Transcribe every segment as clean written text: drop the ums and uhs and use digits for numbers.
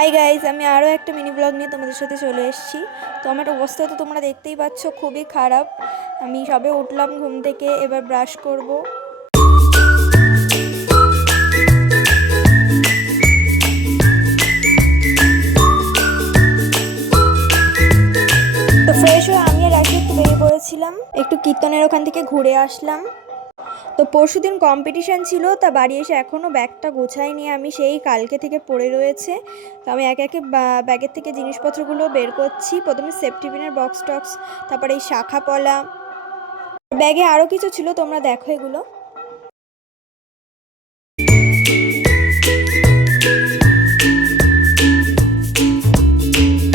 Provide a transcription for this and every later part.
Hi guys, আমি আরও একটা মিনি ব্লগ নিয়ে তোমাদের সাথে চলে এসেছি। তো আমার অবস্থা তো তোমরা দেখতেই পাচ্ছ, খুবই খারাপ। আমি সবে উঠলাম ঘুম থেকে, এবার ব্রাশ করব। তো ফ্রেশ হয়ে আমি আর রাশি একটু বেরিয়ে পড়েছিলাম, একটু কীর্তনের ওখান থেকে ঘুরে আসলাম। তো পরশুদিন কম্পিটিশান ছিল, তা বাড়ি এসে এখনও ব্যাগটা গোছাইনি আমি, সেই কালকে থেকে পড়ে রয়েছে। তো আমি একে একে ব্যাগের থেকে জিনিসপত্রগুলো বের করছি। প্রথমে সেফটি পিনের বক্স টক্স, তারপরে এই শাখা পলা, ব্যাগে আরও কিছু ছিল, তোমরা দেখো এগুলো।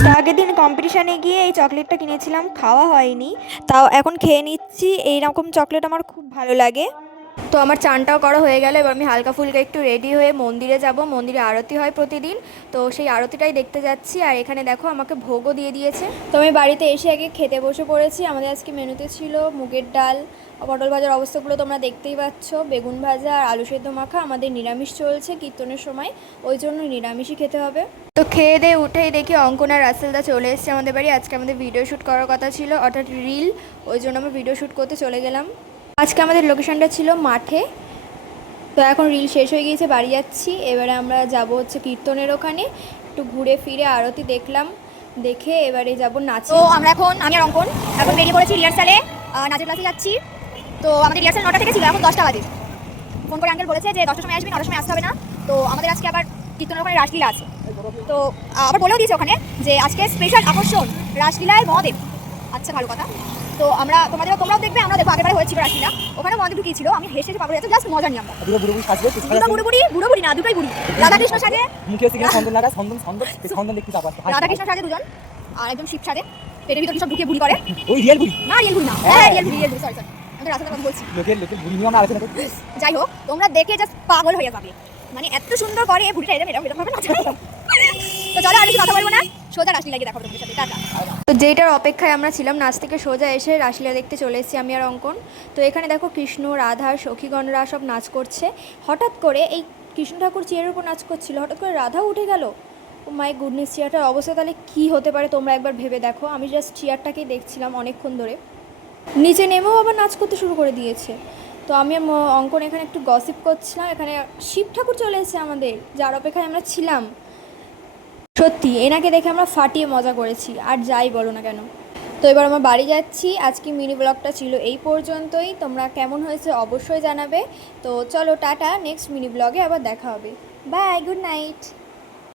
তো আগের দিন কম্পিটিশানে গিয়ে এই চকলেটটা কিনেছিলাম, খাওয়া হয়নি, তাও এখন খেয়ে নিচ্ছি। এইরকম চকলেট আমার খুব ভালো লাগে। তো আমার চানটাও করা হয়ে গেল, এবার আমি হালকা ফুলকা একটু রেডি হয়ে মন্দিরে যাব। মন্দিরে আরতি হয় প্রতিদিন, তো সেই আরতিটাই দেখতে যাচ্ছি। আর এখানে দেখো আমাকে ভোগও দিয়ে দিয়েছে। তো আমি বাড়িতে এসে আগে খেতে বসে পড়েছি। আমাদের আজকে মেনুতে ছিল মুগের ডাল, পটল ভাজার অবস্থাগুলো তোমরা দেখতেই পাচ্ছ, বেগুন ভাজা আর আলু সেদ্ধ মাখা। আমাদের নিরামিষ চলছে কীর্তনের সময়, ওই জন্য নিরামিষই খেতে হবে। তো খেয়ে দিয়ে উঠেই দেখি অঙ্কন আর রাসেলদা চলে এসেছে আমাদের বাড়ি। আজকে আমাদের ভিডিও শ্যুট করার কথা ছিল, অর্থাৎ রিল, ওই জন্য আমরা ভিডিও শ্যুট করতে চলে গেলাম। আজকে আমাদের লোকেশনটা ছিল মাঠে। তো এখন রিল শেষ হয়ে গিয়েছে, বাড়ি যাচ্ছি। এবারে আমরা যাব হচ্ছে কীর্তনের ওখানে, একটু ঘুরে ফিরে আরতি দেখলাম, দেখে এবারে যাব নাচে। তো আমরা আমি আর অঙ্কন এখন বেরিয়ে পড়েছি রিহার্সালে, নাচের ক্লাসে যাচ্ছি। তো আমাদের রিহার্সাল 9টা থেকে ছিল, এখন 10টা বাজে। ফোন করে আঙ্কেল বলেছে যে 10টার সময় আসবি, 9টার সময় আসতে হবে না। তো আমাদের আজকে আবার কীর্তনের ওখানে রাসলীলা আছে। তো আবার বলেও দিয়েছে ওখানে যে আজকে স্পেশাল আকর্ষণ রাসলীলায় মহাদেব। আচ্ছা, ভালো কথা। তো তোমরাও দেখবে, আমরা দেখবো। আগেরবারে হয়েছিল রাসলীলা, ওখানে মহাদেব ঢুকিয়েছিল। আমি হেসে পাগল হয়ে যাচ্ছি, জাস্ট মজা নিয়ে আমরা বুড়ো না, দুটোই বুড়ি। রাধাকৃষ্ণ সাজে, রাধাকৃষ্ণ সাজে দুজন, আর একজন শিব সাজে। পেটের ভিতর সব ঢুকিয়ে বুড়ি করে। ওই রিয়েল বুড়ি না, রিয়েল বুড়ি না, রিয়েল বুড়ি, সরি। আমি রাসেলের কথা বলছি। লোকের বুড়ি নিয়ে আমরা আলোচনা করছি। যাই হোক, তোমরা দেখে জাস্ট পাগল হয়ে যাবে, মানে এত সুন্দর করে বুড়িটা। এরকম ভাবে নাচে। তো চলো আর কিছু কথা বলবো না, সোজা রাসলীলা গিয়ে দেখাবো তোমাদের সাথে। টাটা। তো যেইটার অপেক্ষায় আমরা ছিলাম, নাচ থেকে সোজা এসে রাসলীলা দেখতে চলে এসেছি আমি আর অঙ্কন। তো এখানে দেখো কৃষ্ণ, রাধা, সখীগণরা সব নাচ করছে। হঠাৎ করে এই কৃষ্ণ ঠাকুর চেয়ারের উপর নাচ করছিল, হঠাৎ করে রাধাও উঠে গেল। ও মাই গুডনেস, চেয়ারটার অবস্থা তাহলে কী হতে পারে তোমরা একবার ভেবে দেখো। আমি জাস্ট চেয়ারটাকেই দেখছিলাম অনেকক্ষণ ধরে, নিচে নেমেও আবার নাচ করতে শুরু করে দিয়েছে। তো আমি অঙ্কন এখানে একটু গসিপ করছিলাম। এখানে শিব ঠাকুর চলে এসেছে আমাদের, যার অপেক্ষায় আমরা ছিলাম। সত্যি এনাকে দেখে আমরা ফাটিয়ে মজা করেছি, আর যাই বলো না কেন। তো এবার আমরা বাড়ি যাচ্ছি। আজকে মিনি ব্লগটা ছিল এই পর্যন্তই। তোমরা কেমন হয়েছে অবশ্যই জানাবে। তো চলো টাটা, নেক্সট মিনি ব্লগে আবার দেখা হবে। Bye, good night.